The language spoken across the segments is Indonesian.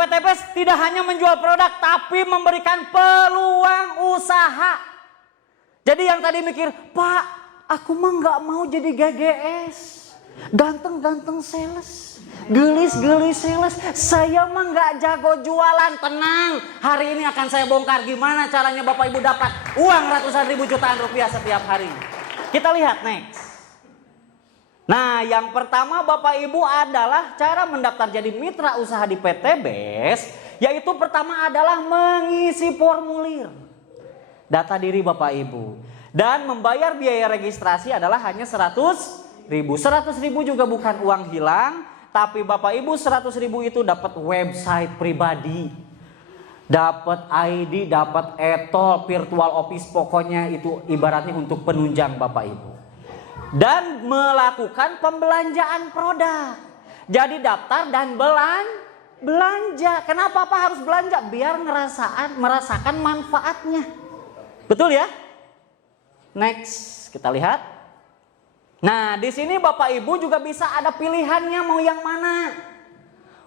PTBS tidak hanya menjual produk, tapi memberikan peluang usaha. Jadi yang tadi mikir, Pak, aku mah nggak mau jadi GGS, ganteng-ganteng sales, gelis-gelis sales. Saya mah nggak jago jualan. Tenang, hari ini akan saya bongkar gimana caranya Bapak Ibu dapat uang ratusan ribu jutaan rupiah setiap hari. Kita lihat next. Nah, yang pertama Bapak Ibu adalah cara mendaftar jadi mitra usaha di PTBS, yaitu pertama adalah mengisi formulir data diri Bapak Ibu, dan membayar biaya registrasi adalah hanya 100.000. 100.000 juga bukan uang hilang, tapi Bapak Ibu 100.000 itu dapat website pribadi, dapat ID, dapat etol, virtual office, pokoknya itu ibaratnya untuk penunjang Bapak Ibu. Dan melakukan pembelanjaan produk. Jadi daftar dan belanja. Kenapa Pak harus belanja? Biar merasakan manfaatnya. Betul ya? Next, kita lihat. Nah, di sini Bapak Ibu juga bisa ada pilihannya mau yang mana.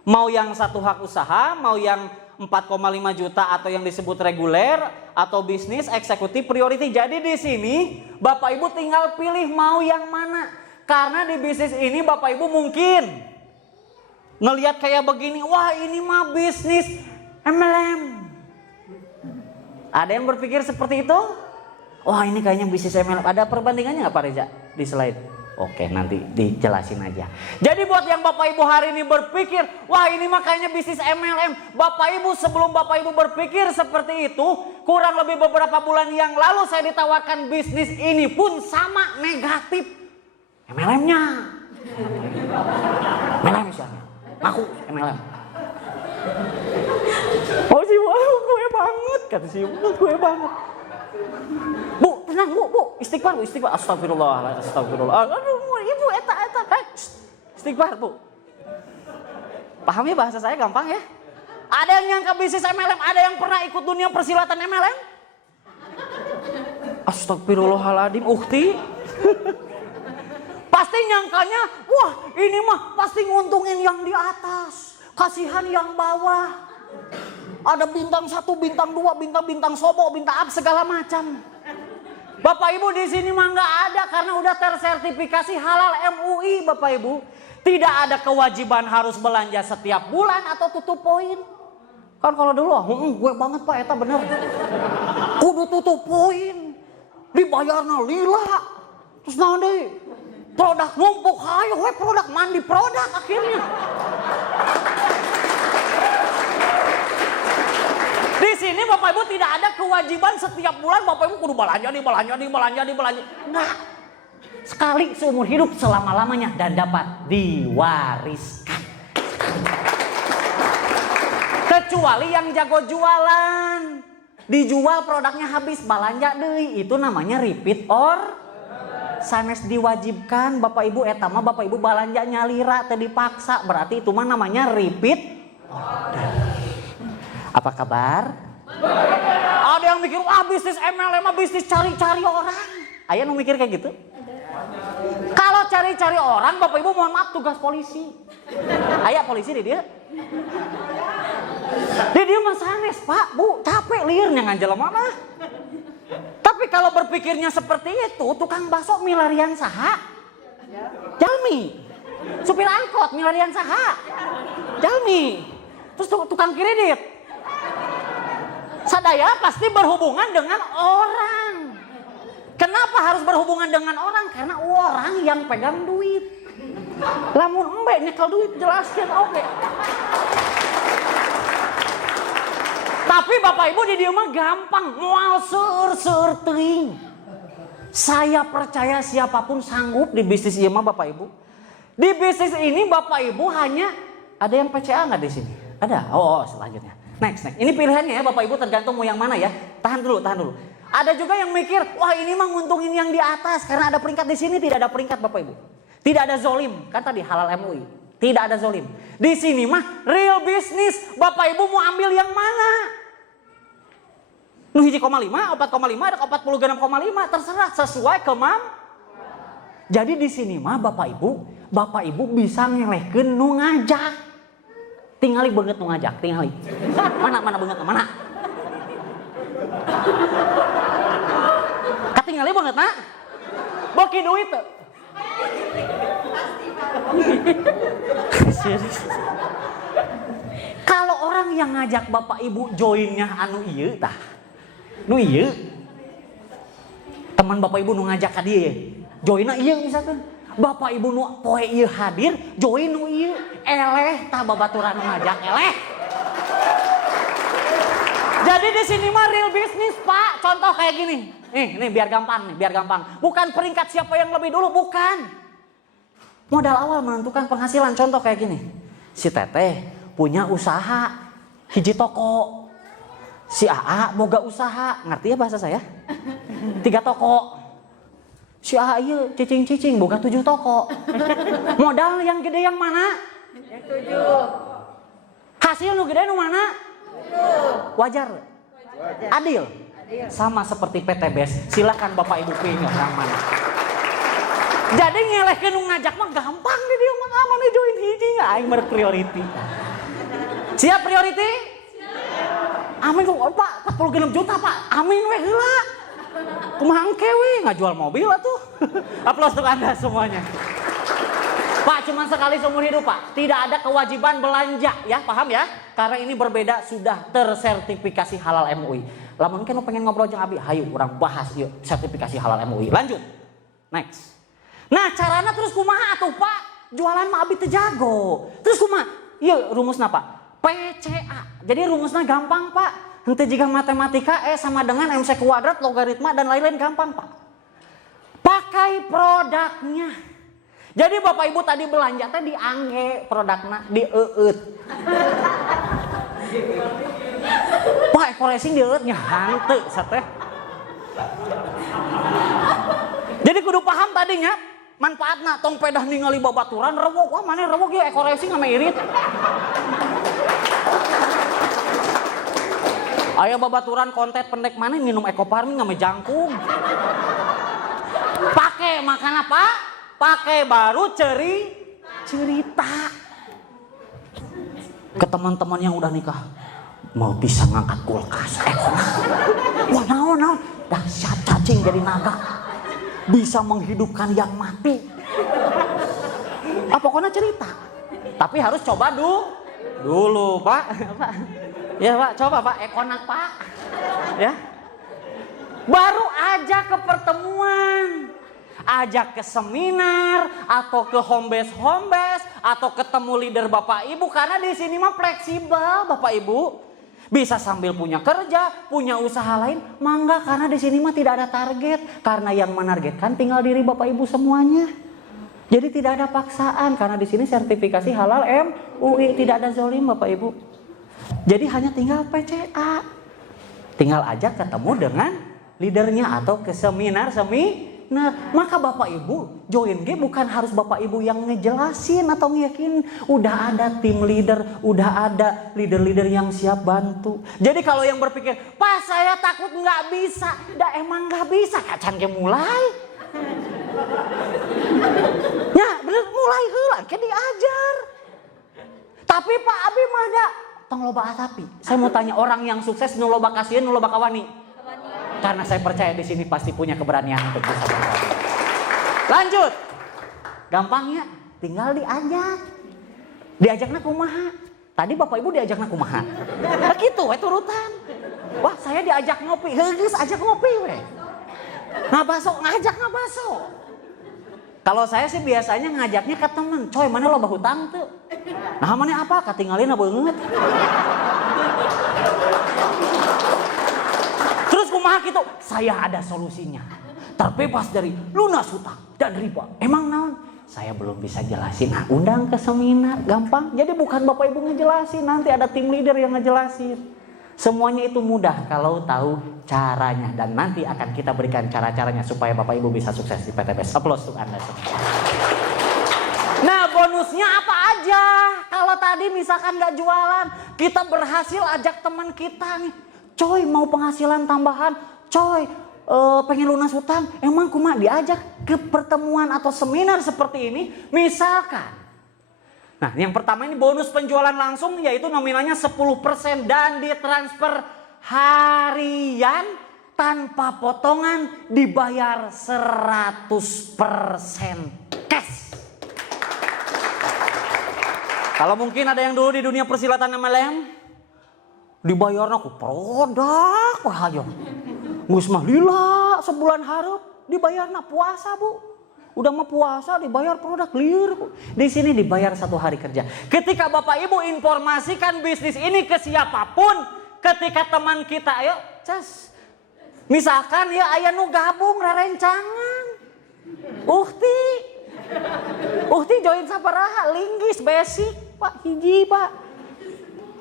Mau yang satu hak usaha, mau yang 4,5 juta atau yang disebut reguler atau bisnis eksekutif priority. Jadi di sini Bapak Ibu tinggal pilih mau yang mana. Karena di bisnis ini Bapak Ibu mungkin ngelihat kayak begini, wah ini mah bisnis MLM. Ada yang berpikir seperti itu? Wah ini kayaknya bisnis MLM. Ada perbandingannya nggak Pak Reza di slide? Oke, nanti dijelasin aja. Jadi buat yang Bapak Ibu hari ini berpikir, wah ini makanya bisnis MLM. Bapak Ibu sebelum Bapak Ibu berpikir seperti itu, kurang lebih beberapa bulan yang lalu saya ditawarkan bisnis ini pun sama negatif. MLM-nya. MLM misalnya. Aku MLM. Oh sih, wah gue banget. Kata si gue banget. Bu, tenang bu, istighfar bu, istighfar. Astagfirullah, astagfirullah. Aduh, ibu, eta, istighfar bu. Paham ya bahasa saya gampang ya? Ada yang nyangka bisnis MLM, ada yang pernah ikut dunia persilatan MLM? Astagfirullahaladzim, ukti. Pasti nyangkanya, wah ini mah pasti nguntungin yang di atas, kasihan yang bawah. Ada bintang 1, bintang 2, bintang sobo, bintang up segala macam. Bapak Ibu di sini mah nggak ada karena udah tersertifikasi halal MUI Bapak Ibu. Tidak ada kewajiban harus belanja setiap bulan atau tutup poin. Kan kalau dulu, gue banget Pak, eta bener. Kudu tutup poin, dibayarna lila, terus nanti produk numpuk, hayo we produk mandi produk akhirnya. Di sini Bapak Ibu tidak ada kewajiban setiap bulan Bapak Ibu kudu belanja. Nah, sekali seumur hidup selama-lamanya dan dapat diwariskan. Kecuali yang jago jualan, dijual produknya habis belanja deui, itu namanya repeat or sanes diwajibkan Bapak Ibu etama Bapak Ibu belanja nyalira teu dipaksa, berarti itu mah namanya repeat order. Apa kabar? Ada yang mikir, wah bisnis MLM bisnis cari-cari orang. Ayah nu mikir kayak gitu? Kalau cari-cari orang, Bapak Ibu mohon maaf tugas polisi. Ayah polisi di dia. Di dia mah sanes, Pak, Bu, capek liurnya nganjel mana. Tapi kalau berpikirnya seperti itu, tukang bakso milarian saha? Jalmi. Supir angkot milarian saha? Jalmi. Terus tukang kredit. Sadaya pasti berhubungan dengan orang. Kenapa harus berhubungan dengan orang? Karena orang yang pegang duit. Lamun embe nyekel duit jelaskan oke. Tapi Bapak Ibu di dieu mah gampang, moal seueur teuing. Saya percaya siapapun sanggup di bisnis ieu mah Bapak Ibu. Di bisnis ini Bapak Ibu hanya ada yang PCA nggak di sini? Ada. Oh, selanjutnya. Next. Ini pilihannya ya Bapak Ibu tergantung mau yang mana ya. Tahan dulu. Ada juga yang mikir, wah ini mah nguntungin yang di atas karena ada peringkat di sini, tidak ada peringkat Bapak Ibu. Tidak ada zolim, kan tadi halal MUI. Tidak ada zolim. Di sini mah real business. Bapak Ibu mau ambil yang mana? Nu 1,5, 4,5, ada 46,5, terserah sesuai Jadi di sini mah Bapak Ibu bisa ngelehkeun nu ngajak. Tingali banget nu ngajak, tingali. Mana banget mana? Katingali banget na? Boki duit tuh. Serius. Kalau orang yang ngajak bapak ibu joinnya anu ieu tah. Nu ieu. Teman bapak ibu nu ngajak ka dieu. Joinna ieu misalkan. Bapak ibu nu poe ieu hadir, join nu ieu. Eleh tah babaturan nu ngajak eleh. Jadi di sini mah real bisnis, Pak. Contoh kayak gini. Nih biar gampang. Bukan peringkat siapa yang lebih dulu, bukan. Modal awal menentukan penghasilan. Contoh kayak gini. Si Teteh punya usaha hiji toko. Si AA boga usaha. Ngerti ya bahasa saya? 3 toko. Si AA iya cicing-cicing boga 7 toko. Modal yang gede yang mana? Yang 7. Hasil nu gede nu mana? Wajar. Adil. Sama seperti PTBS. Silakan Bapak Ibu pilih yang mana. Jadi ngelehkeun nu ngajak mah gampang deh dia mah aman join hiji nya aing berpriority. Siap priority? Siap. Amin kok Pak 46 juta Pak. Amin we heula. Kumaha engke we ngajual mobil atuh. Aplaus untuk Anda semuanya. Pak, cuman sekali seumur hidup Pak. Tidak ada kewajiban belanja ya, paham ya? Karena ini berbeda sudah tersertifikasi halal MUI. Lamun mungkin pengen ngobrol jeung Abi, hayu urang bahas yuk sertifikasi halal MUI. Lanjut. Next. Nah, carana terus kumaha atuh Pak? Jualan mah Abi teu jago. Terus kumaha? Ieu rumusna Pak. PCA. Jadi rumusnya gampang Pak. Henteu jika matematika sama dengan MC kuadrat, logaritma dan lain-lain gampang Pak. Pakai produknya. Jadi Bapak Ibu tadi belanja teh diangge produkna dieut. Pak ekor racing dieutnya hanteu sateh. Jadi kudu paham tadinya manfaatna tong pedah ningali babaturan rewok wah maneh rewok ieu ekor racing ame irit. Aya babaturan kontet pendek maneh minum ekoparmi ame jangkung. Pakai makan apa? Pakai baru cerita ke teman-teman yang udah nikah mau bisa ngangkat kulkas wah naon dahsyat cacing jadi naga bisa menghidupkan yang mati pokoknya cerita tapi harus coba dulu Pak ya Pak coba Pak ekonak Pak ya baru aja ke pertemuan ajak ke seminar atau ke home base atau ketemu leader Bapak Ibu karena di sini mah fleksibel Bapak Ibu bisa sambil punya kerja punya usaha lain mangga karena di sini mah tidak ada target karena yang menargetkan tinggal diri Bapak Ibu semuanya jadi tidak ada paksaan karena di sini sertifikasi halal MUI tidak ada zolim Bapak Ibu jadi hanya tinggal PCA tinggal ajak ketemu dengan leadernya atau ke seminar Nah, maka Bapak Ibu join G bukan harus Bapak Ibu yang ngejelasin atau ngeyakinin. Udah ada tim leader, udah ada leader-leader yang siap bantu. Jadi kalau yang berpikir, Pak saya takut nggak bisa. Dah emang nggak bisa, kacan ke mulai. Ya bener mulai heula, ke diajar. Tapi Pak Abi mah ada. Tong loba asapi. Saya mau tanya orang yang sukses nu loba kasihan, nu loba kawani. Karena saya percaya di sini pasti punya keberanian untuk bisa berkata. Lanjut. Gampangnya tinggal diajak. Diajakna kumaha? Tadi Bapak Ibu diajakna kumaha? Begitu we turutan. Wah, saya diajak ngopi. Geus ajak ngopi we. Ngabaso, ngajak ngabaso. Kalau saya sih biasanya ngajaknya ke temen. Coy, mana loba hutang tuh? Nah, mana apa? Katinggalin banget. Terus kumaha gitu, saya ada solusinya. Terbebas dari lunas hutang dan riba. Emang naon? Saya belum bisa jelasin. Nah, undang ke seminar, gampang. Jadi bukan Bapak Ibu ngejelasin, nanti ada tim leader yang ngejelasin. Semuanya itu mudah kalau tahu caranya. Dan nanti akan kita berikan cara-caranya supaya Bapak Ibu bisa sukses di PTBS. Aplaus untuk Anda semua. Nah, bonusnya apa aja? Kalau tadi misalkan gak jualan, kita berhasil ajak teman kita nih. Coy mau penghasilan tambahan, coy pengen lunas hutang, emang kumaha diajak ke pertemuan atau seminar seperti ini misalkan. Nah, yang pertama ini bonus penjualan langsung, yaitu nominalnya 10% dan ditransfer harian tanpa potongan, dibayar 100% cash. Kalau mungkin ada yang dulu di dunia persilatan MLM, dibayarnya ku produk wah aja. Geus mah lila sebulan hareup dibayarna puasa, Bu. Udah mah puasa dibayar produk liur. Di sini dibayar 1 hari kerja. Ketika Bapak Ibu informasikan bisnis ini ke siapapun, ketika teman kita ayo cas. Misalkan ya aya nu gabung rerencangan. Uhti join sabaraha linggis basic, Pak, hiji, Pak.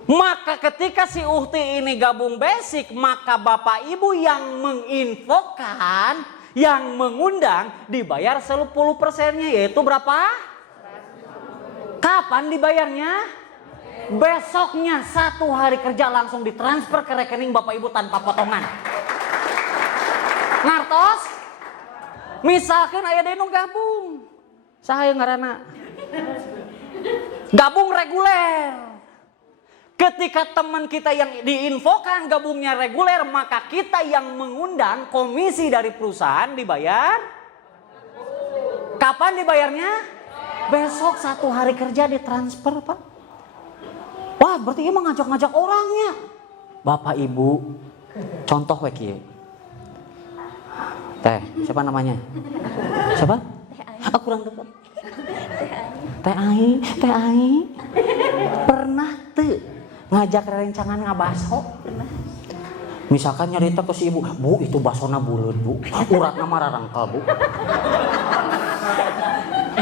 Maka ketika si Uhti ini gabung basic, maka Bapak Ibu yang menginfokan, yang mengundang dibayar 10%-nya, yaitu berapa? Kapan dibayarnya? Besoknya 1 hari kerja langsung ditransfer ke rekening Bapak Ibu tanpa potongan. Ngartos? Misalkan aya deui nu gabung. Saha ngaranna? Gabung reguler. Ketika teman kita yang diinfokan gabungnya reguler, maka kita yang mengundang komisi dari perusahaan dibayar. Kapan dibayarnya? Besok 1 hari kerja ditransfer, Pak. Wah, berarti emang ngajak-ngajak orangnya. Bapak Ibu, contoh we kieu. Teh, siapa namanya? Siapa? Aku kurang dekat. Teh Ai. Pernah tuh ngajak rencangan ngabaso. Misalkan nyarita ke si ibu, Bu itu basona buleud, Bu. Uratna mah rarangkel, Bu.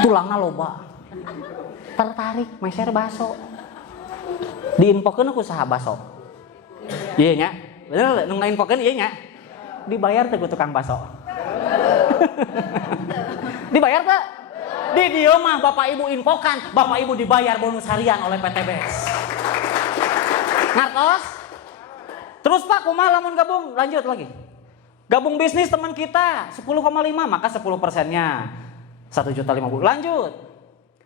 Tulangna loba. Tertarik meser baso. Diinfokeun aku saha baso. Ieu nya. Bener nu ngainfokeun ieu nya. Dibayar teh ku tukang baso. Dibayar teh? Di dieu mah Bapak Ibu infokan, Bapak Ibu dibayar bonus harian oleh PTBS. Ngartos? Terus Pak, kumaha lamun gabung? Lanjut lagi. Gabung bisnis teman kita 10,5, maka 10%-nya 1.050.000. Lanjut.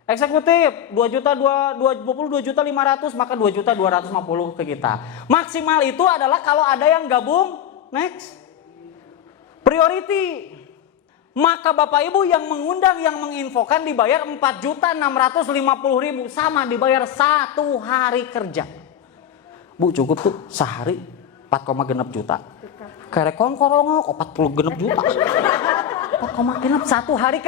Eksekutif 2.500.000, maka 2.250.000 ke kita. Maksimal itu adalah kalau ada yang gabung next. Priority. Maka Bapak Ibu yang mengundang, yang menginfokan dibayar 4.650.000, sama dibayar 1 hari kerja. Bu cukup tuh sehari 4,6 juta. Kerek korongok 40 juta. 4,6 1 hari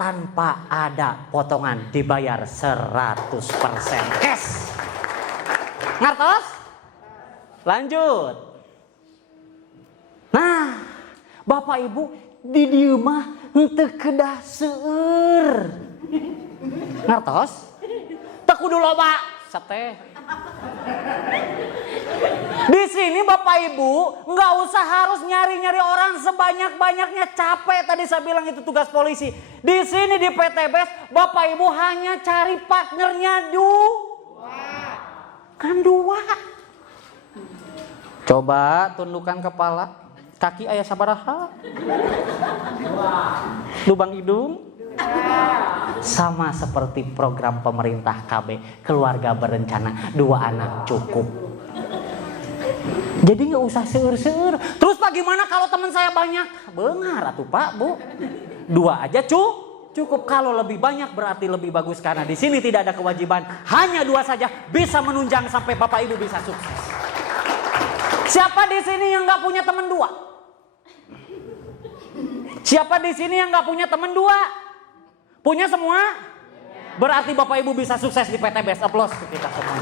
tanpa ada potongan, dibayar 100% cash. Ngartos? Lanjut. Nah, Bapak Ibu di dieu mah henteu kedah seueur. Ngartos? Teu kudu loba sateh. Di sini Bapak Ibu nggak usah harus nyari-nyari orang sebanyak-banyaknya, capek tadi saya bilang itu tugas polisi. Di sini di PTBS Bapak Ibu hanya cari partnernya dua. Coba tundukkan kepala, kaki aya sabaraha? Lubang hidung? Sama seperti program pemerintah KB, keluarga berencana 2 anak cukup. Jadi nggak usah seur-seur. Terus Pak gimana kalau teman saya banyak? Benar atuh Pak, Bu. 2 aja cukup. Kalau lebih banyak berarti lebih bagus, karena di sini tidak ada kewajiban. Hanya 2 saja bisa menunjang sampai Bapak Ibu bisa sukses. Siapa di sini yang nggak punya teman 2? Siapa di sini yang nggak punya teman 2? Punya semua? Berarti Bapak Ibu bisa sukses di PTBS. Aplaus untuk kita semua.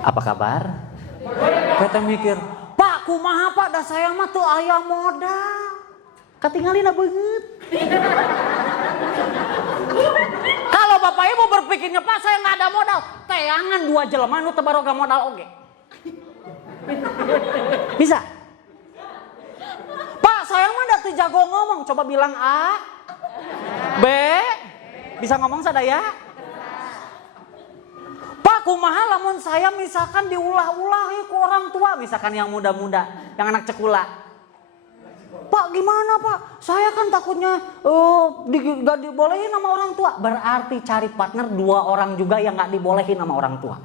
Apa kabar? Kita mikir, Pak kumaha Pak, dah saya mah tuh aya modal. Katinggalina beungeut. Kalau Bapak Ibu berpikirnya, Pak saya nggak ada modal, teangan 2 jelema nu teu baroga modal oge. Bisa? Pak saya mah da teu jago ngomong, coba bilang A, B, bisa ngomong sadaya? Pak kumaha lamun saya misalkan diulah-ulah ku orang tua, misalkan yang muda-muda, yang anak cekula. Pak gimana Pak? Saya kan takutnya gak dibolehin sama orang tua. Berarti cari partner 2 orang juga yang gak dibolehin sama orang tua.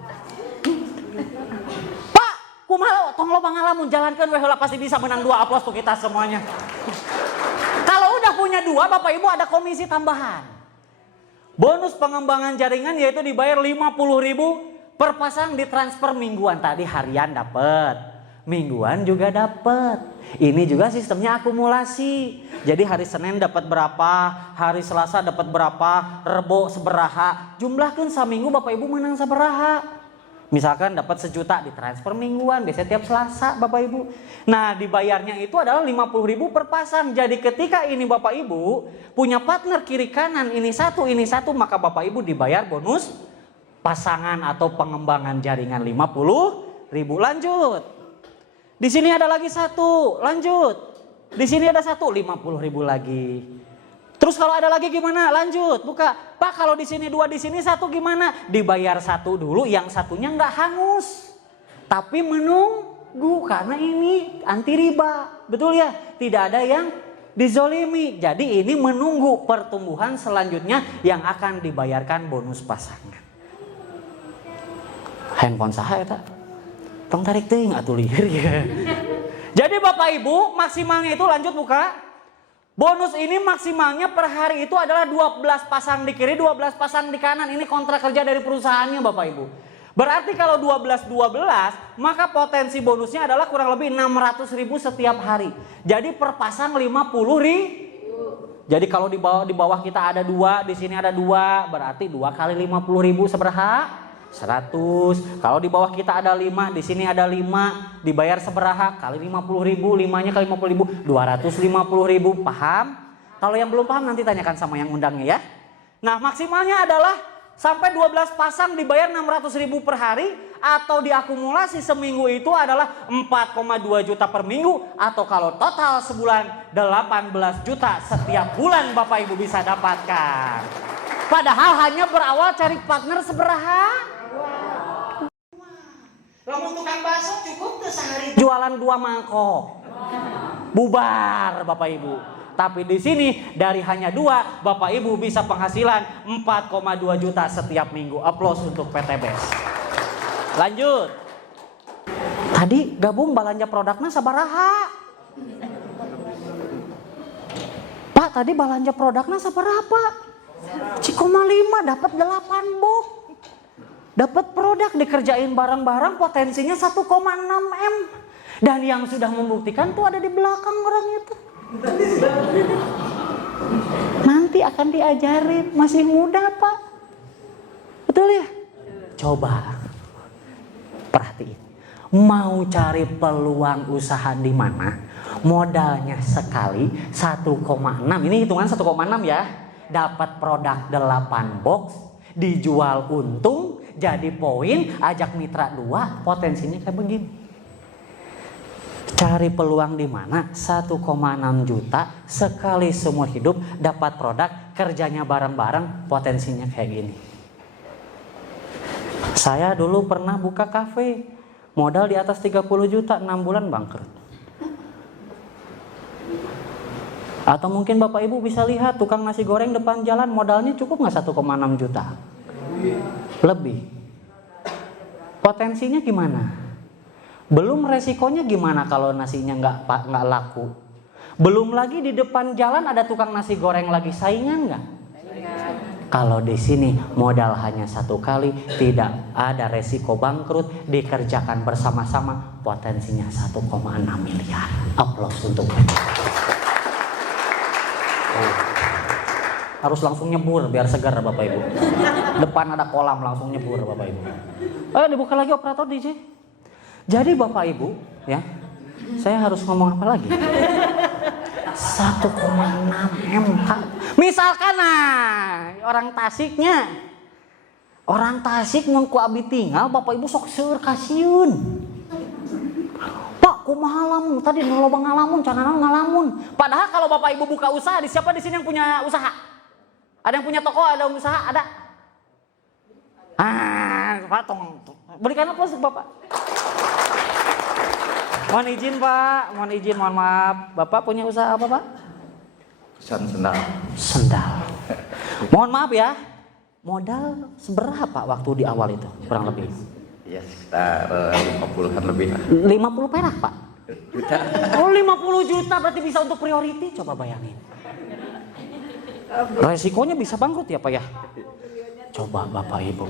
Pak, kumaha tong loba ngalamun jalankan we heula pasti bisa menang 2. Aplaus tuh kita semuanya. Kalau udah punya 2, Bapak Ibu ada komisi tambahan. Bonus pengembangan jaringan yaitu dibayar 50.000 per pasang, ditransfer mingguan. Tadi harian dapat, mingguan juga dapat. Ini juga sistemnya akumulasi. Jadi hari Senin dapat berapa, hari Selasa dapat berapa, Rebo seberaha. Jumlahkan saminggu Bapak Ibu menang saberaha. Misalkan dapat 1 juta ditransfer mingguan, biasanya tiap Selasa Bapak Ibu. Nah dibayarnya itu adalah 50.000 per pasang. Jadi ketika ini Bapak Ibu punya partner kiri kanan ini satu, maka Bapak Ibu dibayar bonus pasangan atau pengembangan jaringan 50.000. Lanjut. Di sini ada lagi 1, lanjut. Di sini ada 1, 50.000 lagi. Terus kalau ada lagi gimana? Lanjut, buka. Pak kalau di sini 2, di sini 1 gimana? Dibayar 1 dulu, yang satunya nggak hangus. Tapi menunggu karena ini anti riba. Betul ya? Tidak ada yang dizolimi. Jadi ini menunggu pertumbuhan selanjutnya yang akan dibayarkan bonus pasangan. Handphone saha eta? Tong tarik teuing atuh lieur ya. Jadi Bapak Ibu maksimalnya itu lanjut buka. Bonus ini maksimalnya per hari itu adalah 12 pasang di kiri, 12 pasang di kanan. Ini kontrak kerja dari perusahaannya Bapak Ibu. Berarti kalau 12-12 maka potensi bonusnya adalah kurang lebih 600.000 setiap hari. Jadi per pasang 50.000. Jadi kalau di bawah kita ada 2, di sini ada 2, berarti 2 kali 50.000 seberapa? 100. Kalau di bawah kita ada 5, di sini ada 5, dibayar seberaha kali 50.000, 5-nya kali 50.000, 250.000. Paham? Kalau yang belum paham nanti tanyakan sama yang undangnya ya. Nah maksimalnya adalah sampai 12 pasang dibayar 600.000 per hari, atau diakumulasi seminggu itu adalah 4,2 juta per minggu, atau kalau total sebulan 18 juta setiap bulan Bapak Ibu bisa dapatkan. Padahal hanya berawal cari partner seberaha. Lamun tukang bakso cukup tuh sehari jualan 2 mangkok. Bubar Bapak Ibu. Tapi di sini dari hanya 2 Bapak Ibu bisa penghasilan 4,2 juta setiap minggu. Aplaus untuk PTBS. Lanjut. Tadi gabung belanja produknya sabaraha? Pak tadi belanja produknya sabaraha? Cikoma 5 dapat 8 box. Dapat produk dikerjain bareng-bareng potensinya 1,6 M. Dan yang sudah membuktikan tuh ada di belakang orang itu. Nanti akan diajarin, masih muda Pak. Betul ya? Coba perhatiin. Mau cari peluang usaha di mana? Modalnya sekali 1,6. Ini hitungan 1,6 ya. Dapat produk 8 box, dijual untung, jadi poin, ajak mitra 2, potensinya kayak begini. Cari peluang di mana? 1,6 juta sekali seumur hidup dapat produk, kerjanya bareng-bareng, potensinya kayak gini. Saya dulu pernah buka kafe, modal di atas 30 juta, 6 bulan bangkrut. Atau mungkin Bapak Ibu bisa lihat tukang nasi goreng depan jalan, modalnya cukup nggak 1,6 juta? Lebih. Potensinya gimana? Belum resikonya gimana kalau nasinya nggak laku? Belum lagi di depan jalan ada tukang nasi goreng lagi, saingan nggak? Kalau di sini modal hanya 1 kali, tidak ada resiko bangkrut, dikerjakan bersama-sama, potensinya 1,6 miliar. Aplaus untuk mereka. Harus langsung nyebur biar segar Bapak Ibu. Depan ada kolam langsung nyebur Bapak Ibu. Dibuka lagi operator DJ. Jadi Bapak Ibu ya, saya harus ngomong apa lagi? 1,6 M. Misalkan orang Tasik ngku abi tinggal, Bapak Ibu sok seur kasiun. Pak, kumaha lamun? Tadi loba ngalamun, canana ngalamun. Padahal kalau Bapak Ibu buka usaha, siapa di sini yang punya usaha? Ada yang punya toko, ada usaha, ada? Pak, berikan aplaus Bapak. Mohon izin Pak, mohon maaf. Bapak punya usaha apa Pak? Sendal. Sendal. Mohon maaf ya, modal seberapa waktu di awal itu kurang lebih? Ya sekitar 50-an lebih lah. 50 perak Pak? Juta. Oh 50 juta berarti bisa untuk priority, coba bayangin. Resikonya bisa bangkrut ya Pak ya? Coba Bapak Ibu,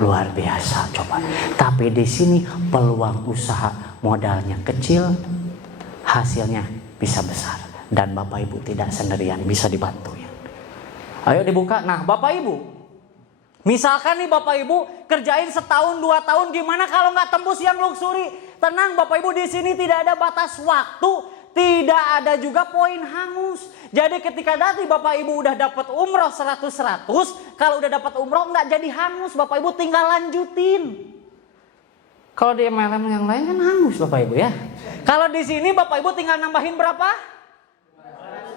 luar biasa coba. Tapi di sini peluang usaha modalnya kecil, hasilnya bisa besar. Dan Bapak Ibu tidak sendirian, bisa dibantu ya. Ayo dibuka. Nah Bapak Ibu, misalkan nih Bapak Ibu kerjain setahun 2 tahun, gimana kalau nggak tembus yang luxury? Tenang Bapak Ibu, di sini tidak ada batas waktu, tidak ada juga poin hangus. Jadi ketika nanti Bapak Ibu udah dapat umroh 100-100, kalau udah dapat umroh nggak jadi hangus, Bapak Ibu tinggal lanjutin. Kalau di MLM yang lain kan hangus Bapak Ibu ya. Kalau di sini Bapak Ibu tinggal nambahin berapa?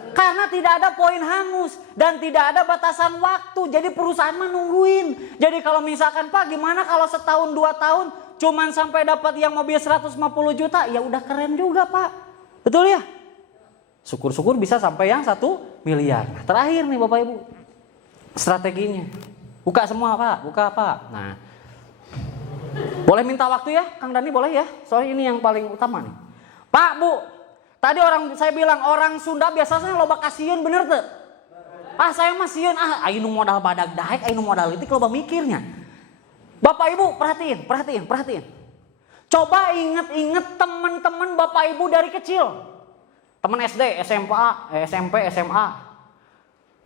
Karena tidak ada poin hangus dan tidak ada batasan waktu. Jadi perusahaan menungguin. Jadi kalau misalkan Pak gimana kalau setahun 2 tahun cuman sampai dapat yang mobil 150 juta, ya udah keren juga Pak. Betul ya? Syukur-syukur bisa sampai yang 1 miliar. Nah, terakhir nih Bapak Ibu, strateginya. Buka semua Pak, buka Pak. Nah, boleh minta waktu ya Kang Dani, boleh ya? Soalnya ini yang paling utama nih. Pak, Bu, tadi saya bilang orang Sunda biasanya loba kasiun, bener tuh? Ah saya mah sieun, ainu modal badag daek, ainu modal litik loba mikirnya. Bapak Ibu perhatiin. Coba inget teman-teman Bapak Ibu dari kecil. Teman SD, SMP, SMA,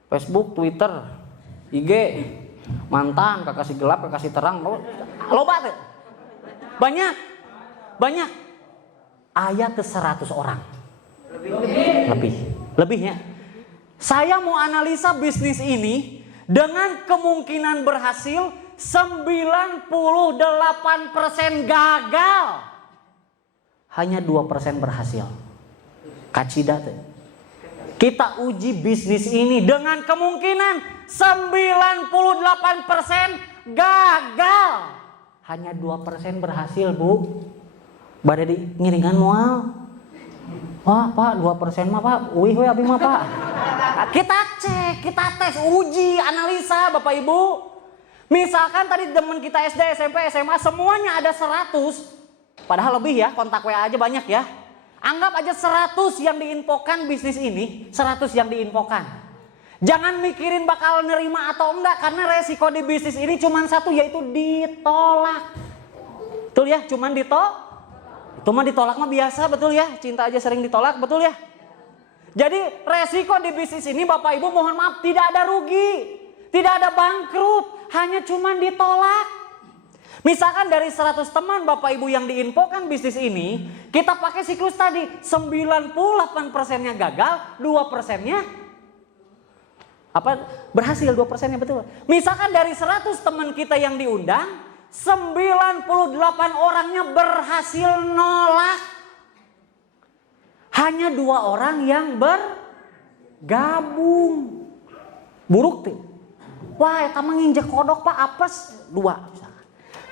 Facebook, Twitter, IG, mantan, kekasih gelap, kekasih terang, loba tuh. Banyak. Aya ke 100 orang. Lebihnya. Saya mau analisa bisnis ini dengan kemungkinan berhasil 98% gagal. Hanya 2% berhasil. Kacida tuh. Kita uji bisnis ini dengan kemungkinan 98% gagal. Hanya 2% berhasil, Bu. Bade di ngiringan moal. Wah Pak 2% mah Pak, wih abi mah Pak. Kita cek, kita tes, uji, analisa Bapak Ibu. Misalkan tadi teman kita SD, SMP, SMA semuanya ada 100. Padahal lebih ya, kontak WA aja banyak ya. Anggap aja 100 yang diinfokan bisnis ini, 100 yang diinfokan. Jangan mikirin bakal nerima atau enggak, karena resiko di bisnis ini cuma satu, yaitu ditolak. Betul ya, cuman ditolak. Itu mah ditolak mah biasa, betul ya? Cinta aja sering ditolak, betul ya? Jadi resiko di bisnis ini Bapak Ibu mohon maaf tidak ada rugi, tidak ada bangkrut, hanya cuman ditolak. Misalkan dari 100 teman Bapak Ibu yang diinfokan bisnis ini, kita pakai siklus tadi, 98%-nya gagal, 2%-nya berhasil, 2%-nya betul. Misalkan dari 100 teman kita yang diundang, 98 orangnya berhasil nolak. Hanya 2 orang yang bergabung. Buruk tuh. Wah, eta mah nginjek kodok Pak, apes 2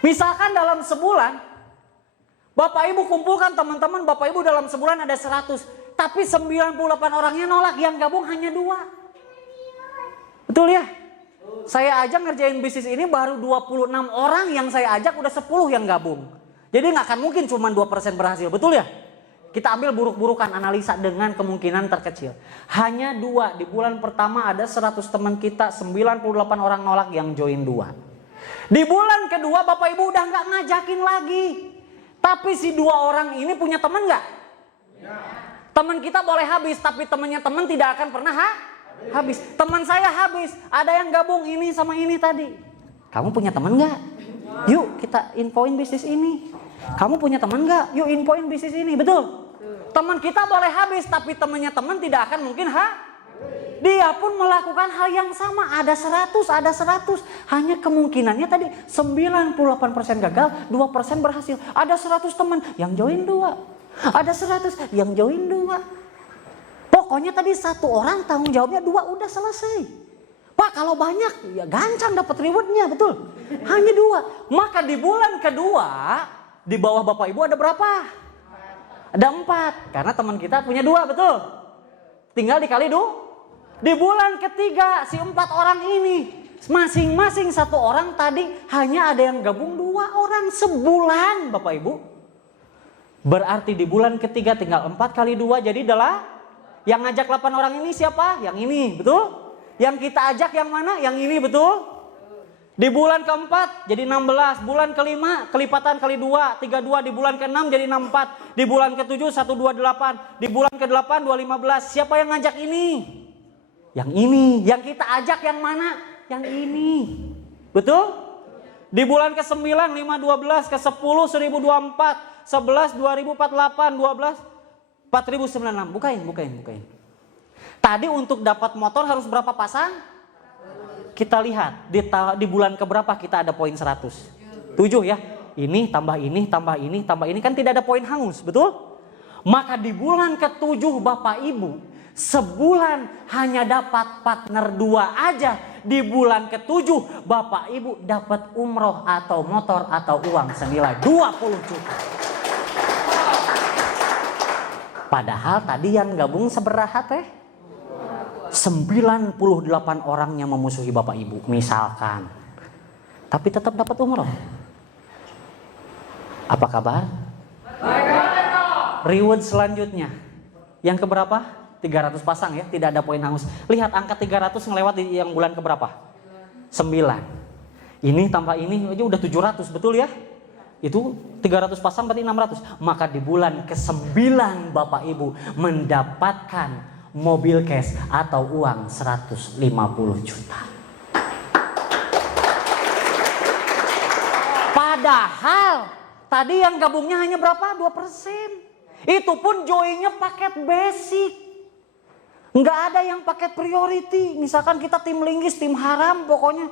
misalkan dalam sebulan Bapak Ibu kumpulkan teman-teman Bapak Ibu dalam sebulan ada 100, tapi 98 orangnya nolak, yang gabung hanya 2. Betul ya? Saya aja ngerjain bisnis ini baru 26 orang yang saya ajak, udah 10 yang gabung. Jadi nggak akan mungkin cuma 2% berhasil, betul ya? Kita ambil buruk-burukan, analisa dengan kemungkinan terkecil. Hanya 2, di bulan pertama ada 100 teman kita, 98 orang nolak, yang join 2. Di bulan kedua Bapak Ibu udah nggak ngajakin lagi. Tapi si 2 orang ini punya teman nggak? Ya. Teman kita boleh habis, tapi temannya teman tidak akan pernah habis. Teman saya habis, ada yang gabung ini sama ini tadi. Kamu punya teman nggak? Yuk kita infoin bisnis ini. Kamu punya teman nggak? Yuk infoin bisnis ini, betul? Teman kita boleh habis, tapi temannya teman tidak akan mungkin dia pun melakukan hal yang sama. Ada 100. Hanya kemungkinannya tadi 98% gagal, 2% berhasil. Ada 100 teman yang join 2. Ada 100 yang join 2. Pokoknya tadi 1 orang tanggung jawabnya 2, udah selesai. Pak kalau banyak ya gancang dapat rewardnya, betul? Hanya 2. Maka di bulan kedua di bawah Bapak Ibu ada berapa? Ada 4, karena teman kita punya 2, betul? Tinggal dikali di bulan ketiga si 4 orang ini, masing-masing 1 orang tadi hanya ada yang gabung 2 orang sebulan Bapak Ibu. Berarti di bulan ketiga tinggal 4 kali 2 jadi adalah yang ngajak 8 orang ini siapa? Yang ini, betul? Yang kita ajak yang mana? Yang ini, betul? Di bulan keempat jadi 16, bulan kelima kelipatan kali 2, 32, di bulan ke-6 jadi 64, di bulan ke-7 128, di bulan ke-8 215. Siapa yang ngajak ini? Yang ini. Yang kita ajak yang mana? Yang ini. Betul? Di bulan ke-9 512, ke-10 1024, 11 2048, 12 4096. Bukain. Tadi untuk dapat motor harus berapa pasang? Kita lihat di bulan keberapa kita ada poin 100. 7 ya. Ini tambah ini, tambah ini, tambah ini, kan tidak ada poin hangus, betul? Maka di bulan ke-7 Bapak Ibu, sebulan hanya dapat partner 2 aja. Di bulan ke-7 Bapak Ibu dapat umroh atau motor atau uang senilai 20 juta. Padahal tadi yang gabung seberaha teh? 98 orangnya memusuhi Bapak Ibu misalkan, tapi tetap dapat umroh. Apa kabar? Reward selanjutnya yang keberapa? 300 pasang ya, tidak ada poin hangus. Lihat angka 300 ngelewat di yang bulan keberapa? 9. Ini tambah ini aja udah 700, betul ya? Itu 300 pasang berarti 600. Maka di bulan ke-9 Bapak Ibu mendapatkan mobil cash atau uang 150 juta. Padahal tadi yang gabungnya hanya berapa? 2%. Itu pun joinnya paket basic. Nggak ada yang paket priority. Misalkan kita tim linggis, tim haram pokoknya.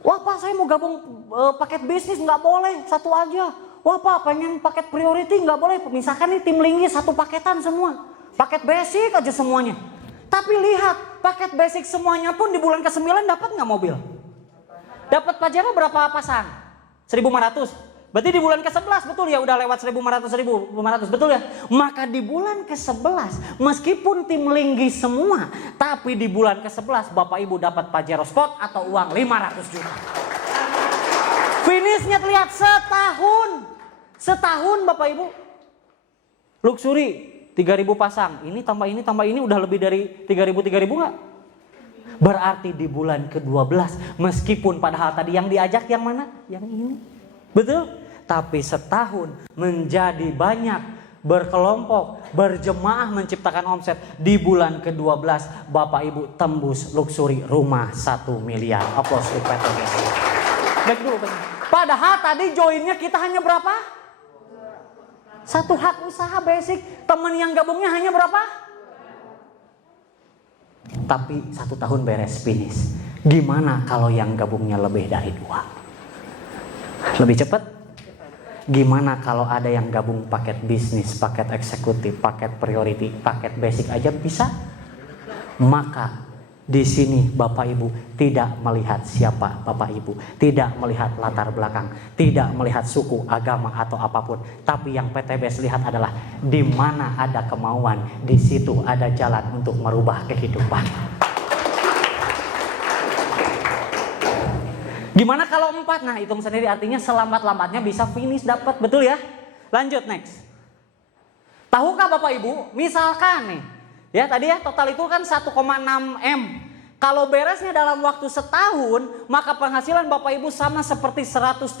Wah Pak, saya mau gabung paket bisnis, nggak boleh, 1 aja. Wah Pak, pengen paket priority, nggak boleh. Misalkan nih tim linggis 1 paketan semua. Paket basic aja semuanya. Tapi lihat, paket basic semuanya pun di bulan ke-9 dapat nggak mobil? Dapat Pajero berapa pasang? 1.500. Berarti di bulan ke-11 betul ya, udah lewat 1.500, betul ya? Maka di bulan ke-11 meskipun tim linggis semua, tapi di bulan ke-11 Bapak Ibu dapat Pajero Sport atau uang 500 juta. Finishnya terlihat setahun Bapak Ibu. Luxury 3.000 pasang, ini tambah ini udah lebih dari 3.000 nggak? Berarti di bulan ke-12 meskipun padahal tadi yang diajak yang mana? Yang ini, betul? Tapi setahun menjadi banyak, berkelompok, berjemaah menciptakan omset. Di bulan ke-12 Bapak Ibu tembus luxury rumah 1 miliar. Aplaus untuk PTBS. Baik dulu. Padahal tadi joinnya kita hanya berapa? 1 hak usaha basic, teman yang gabungnya hanya berapa? Tapi 1 tahun beres finish. Gimana kalau yang gabungnya lebih dari 2? Lebih cepat? Gimana kalau ada yang gabung paket bisnis, paket eksekutif, paket priority, paket basic aja bisa? Maka di sini Bapak Ibu tidak melihat siapa Bapak Ibu, tidak melihat latar belakang, tidak melihat suku, agama atau apapun, tapi yang PTBS lihat adalah di mana ada kemauan, di situ ada jalan untuk merubah kehidupan. Gimana kalau 4? Nah, hitung sendiri, artinya selambat-lambatnya bisa finish dapat, betul ya? Lanjut next. Tahukah Bapak Ibu, misalkan nih, ya tadi ya total itu kan 1,6 M. Kalau beresnya dalam waktu setahun, maka penghasilan Bapak Ibu sama seperti 139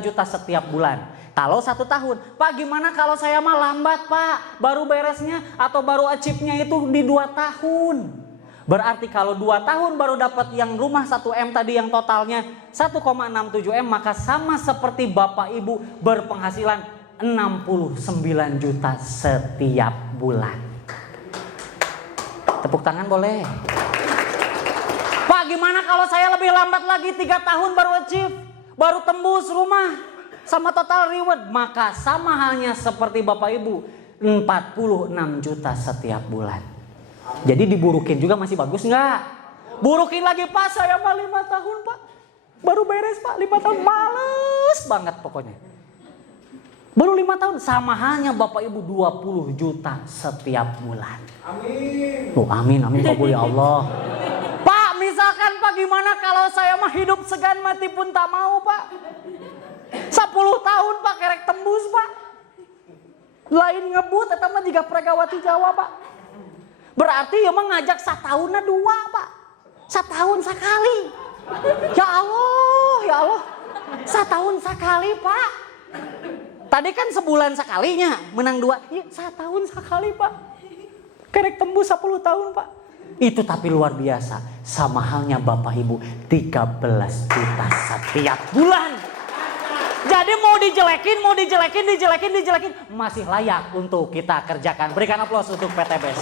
juta setiap bulan. Kalau 1 tahun, Pak gimana kalau saya mah lambat Pak, baru beresnya atau baru achieve-nya itu di 2 tahun. Berarti kalau 2 tahun baru dapat yang rumah 1 M tadi yang totalnya 1,67 M, maka sama seperti Bapak Ibu berpenghasilan 69 juta setiap bulan. Tepuk tangan boleh. Pak gimana kalau saya lebih lambat lagi 3 tahun baru achieve, baru tembus rumah sama total reward, maka sama halnya seperti Bapak Ibu 46 juta setiap bulan. Jadi diburukin juga masih bagus nggak? Burukin lagi Pak, saya mah 5 tahun Pak, baru beres Pak, 5 tahun males banget pokoknya. Baru 5 tahun, sama halnya Bapak Ibu 20 juta setiap bulan. Amin. Oh, amin, amin kabul ya Allah. Pak, misalkan Pak gimana kalau saya mah hidup segan mati pun tak mau Pak. 10 tahun Pak kerek tembus Pak. Lain ngebut eta mah jiga Pragawati Jawa Pak. Berarti ya mah ngajak satahunna 2 Pak. Setahun sekali. Ya Allah. Setahun sekali Pak. Tadi kan sebulan sekalinya menang 2. Ya, setahun sekali Pak. Kerek tembus 10 tahun Pak. Itu tapi luar biasa. Sama halnya Bapak Ibu 13 juta setiap bulan. Jadi mau dijelekin masih layak untuk kita kerjakan. Berikan aplaus untuk PTBS.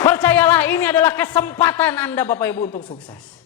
Percayalah ini adalah kesempatan Anda Bapak Ibu untuk sukses.